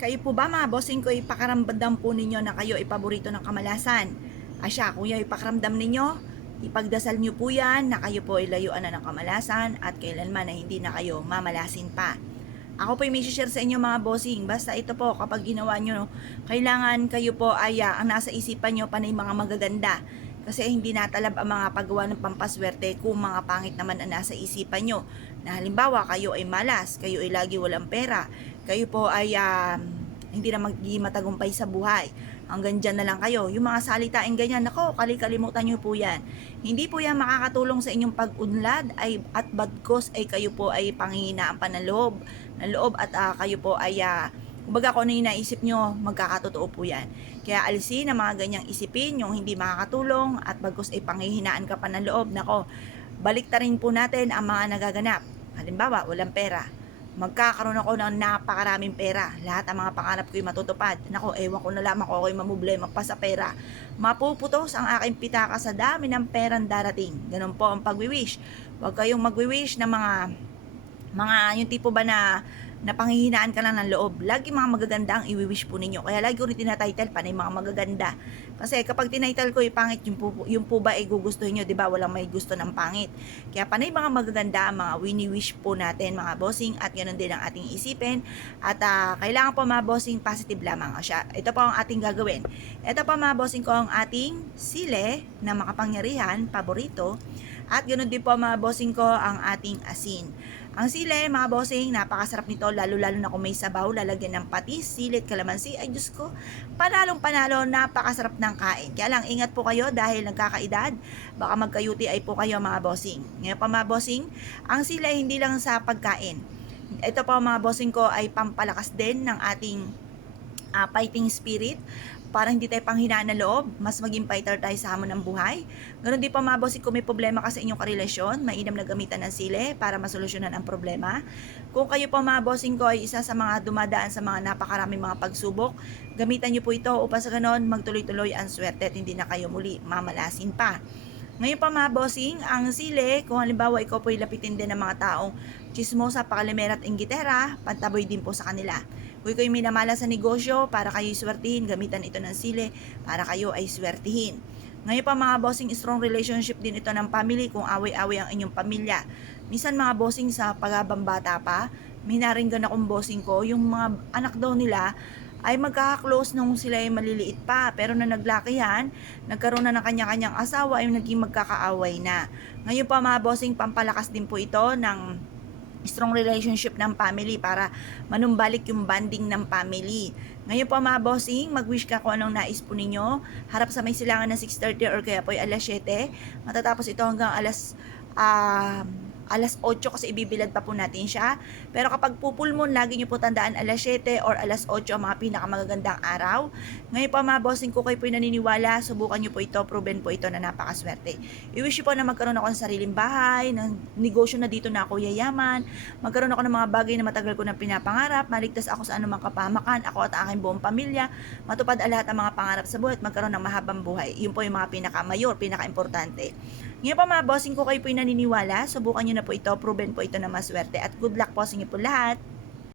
Kayo po ba mga bossing ko, ipakaramdam po ninyo na kayo ay paborito ng kamalasan? Asya, kung yung ipakaramdam ninyo, ipagdasal nyo po yan na kayo po ay layuan na ng kamalasan at kailanman na hindi na kayo mamalasin pa. Ako po yung may share sa inyo mga bossing. Basta ito po, kapag ginawa nyo, kailangan kayo po ay ang nasa isipan nyo panay mga magaganda. Kasi hindi natalab ang mga paggawa ng pampaswerte kung mga pangit naman ang nasa isipan nyo. Na halimbawa, kayo ay malas, kayo ay lagi walang pera, kayo po ay hindi na magiging matagumpay sa buhay. Hanggang dyan na lang kayo. Yung mga salitain ganyan, nako, kalimutan nyo po yan. Hindi po yan makakatulong sa inyong pag-unlad at bagkos ay kayo po ay panghihinaan pa ng loob at kayo po ay kumbaga kung ano yung naisip nyo, magkakatotoo po yan. Kaya alisin ang mga ganyang isipin, yung hindi makakatulong at bagkos ay panghihinaan ka pa ng loob. Nako, baliktarin po natin ang mga nagaganap. Halimbawa, walang pera. Magkakaroon ako ng napakaraming pera. Lahat ng mga pangarap ko'y matutupad. Nako, ewan ko na lamang kung ako'y mamblema pa sa pera. Mapuputos ang aking pitaka sa dami ng perang darating. Ganun po ang pag-wish. Huwag kayong mag-wish ng mga yung tipo ba na panghihinaan ka lang ng loob. Lagi mga magaganda ang i-wish po ninyo. Kaya lagi ko rin tinatitle panay mga magaganda. Kasi kapag tinatitle ko yung pangit, yung po ba ay gugustuhin nyo, di ba? Walang may gusto ng pangit. Kaya panay mga magaganda ang mga wini-wish po natin mga bossing at ganoon din ang ating isipin. At kailangan po mga bossing positive lamang. Ito po ang ating gagawin. Ito po mga bossing ko ang ating sile na makapangyarihan, paborito. At ganoon din po mga bossing ko ang ating asin. Ang sile, mga bossing, napakasarap nito, lalo-lalo na kung may sabaw, lalagyan ng patis, silit, kalamansi. Ay, Diyos ko, panalong-panalo, napakasarap ng kain. Kaya lang, ingat po kayo dahil nagkakaedad. Baka magkayuti ay po kayo, mga bossing. Ngayon pa, mga bossing, ang sile hindi lang sa pagkain. Ito po, mga bossing ko, ay pampalakas din ng ating fighting spirit para hindi tayo panghinaan ng loob, mas maging fighter tayo sa hamon ng buhay. Ganon din pa mga bossing, kung may problema ka sa inyong karelasyon, mainam na gamitan ng sile para masolusyonan ang problema. Kung kayo pa mga bossing ko ay isa sa mga dumadaan sa mga napakaraming mga pagsubok, gamitan nyo po ito upang sa ganon magtuloy-tuloy ang swerte at hindi na kayo muli mamalasin pa. Ngayon pa mga bossing, ang sile, kung halimbawa ikaw po lapitin din ng mga taong chismosa, pakalimera at inggitera, pantaboy din po sa kanila. Kung kayo minamala sa negosyo, para kayo swertihin, gamitan ito ng sile para kayo ay swertihin. Ngayon pa mga bossing, strong relationship din ito ng family kung away-away ang inyong pamilya. Minsan mga bossing sa paghabang bata pa, may naringgan akong bossing ko, yung mga anak daw nila ay magkaka-close nung sila ay maliliit pa. Pero na naglakihan, nagkaroon na ng kanya-kanyang asawa, ay naging magkakaaway na. Ngayon pa mga bossing, pampalakas din po ito ng strong relationship ng family para manumbalik yung bonding ng family. Ngayon po mga bossing, mag-wish ka kung anong nais po ninyo. Harap sa may silangan ng 6:30 or kaya po ay alas 7. Matatapos ito hanggang alas 8 kasi ibibilad pa po natin siya. Pero kapag pupul moon, lagi nyo po tandaan alas 7 or alas 8 ang mga pinakamagagandang araw. Ngayon po mga bossing, ko kayo po naniniwala, subukan nyo po ito, proven po ito na napakaswerte. I-wish po na magkaroon ako ng sariling bahay, ng negosyo na dito na ako yayaman, magkaroon ako ng mga bagay na matagal ko na pinapangarap, maligtas ako sa anumang kapahamakan, ako at aking buong pamilya, matupad ang lahat ng mga pangarap sa buhay at magkaroon ng mahabang buhay. Yun po yung mga pinakamayor, pinaka-importante. Ngayon pa mga bossing, ko kayo po naniniwala, subukan nyo na po ito, proven po ito na maswerte at good luck po sa inyo po lahat.